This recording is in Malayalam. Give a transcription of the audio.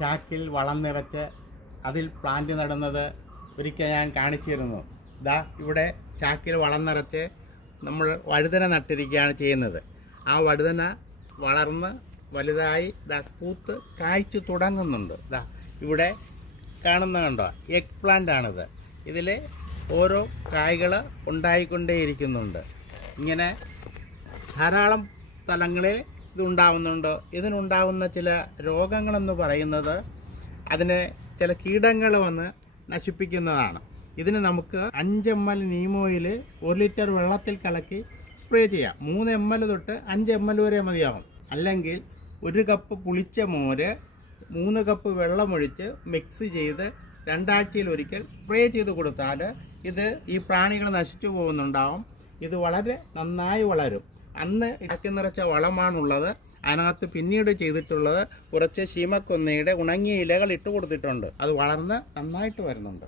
ചാക്കിൽ വളം നിറച്ച് അതിൽ പ്ലാന്റ് നടുന്നത് ഒരിക്കൽ ഞാൻ കാണിച്ചിരുന്നു. ഇവിടെ ചാക്കിൽ വളം നിറച്ച് നമ്മൾ വഴുതന നട്ടിരിക്കുകയാണ് ചെയ്യുന്നത്. ആ വഴുതന വളർന്ന് വലുതായി പൂത്ത് കായ്ച്ചു തുടങ്ങുന്നുണ്ട്. ഇവിടെ കാണുന്ന കണ്ടോ, എഗ് പ്ലാന്റ് ആണിത്. ഇതിൽ ഓരോ കായ്കൾ ഉണ്ടായിക്കൊണ്ടേയിരിക്കുന്നുണ്ട്. ഇങ്ങനെ ധാരാളം സ്ഥലങ്ങളിൽ ഇതുണ്ടാവുന്നുണ്ട്. ഇതിനുണ്ടാവുന്ന ചില രോഗങ്ങളെന്ന് പറയുന്നത് അതിന് ചില കീടങ്ങൾ വന്ന് നശിപ്പിക്കുന്നതാണ്. ഇതിന് നമുക്ക് 5 ml നീം ഓയിൽ 1 ലിറ്റർ വെള്ളത്തിൽ കലക്കി സ്പ്രേ ചെയ്യാം. 3 ml തൊട്ട് 5 ml വരെ മതിയാകും. അല്ലെങ്കിൽ 1 കപ്പ് പുളിച്ച മോര് 3 കപ്പ് വെള്ളമൊഴിച്ച് മിക്സ് ചെയ്ത് 2 ആഴ്ചയിൽ ഒരിക്കൽ സ്പ്രേ ചെയ്ത് കൊടുത്താൽ ഈ പ്രാണികൾ നശിച്ചു പോകുന്നുണ്ടാവും. ഇത് വളരെ നന്നായി വളരും. അന്ന് ഇടയ്ക്ക് നിറച്ച വളമാണുള്ളത്. അതിനകത്ത് പിന്നീട് ചെയ്തിട്ടുള്ളത് കുറച്ച് ശീമക്കൊന്നയുടെ ഉണങ്ങിയ ഇലകൾ ഇട്ട് കൊടുത്തിട്ടുണ്ട്. അത് വളർന്ന് നന്നായിട്ട് വരുന്നുണ്ട്.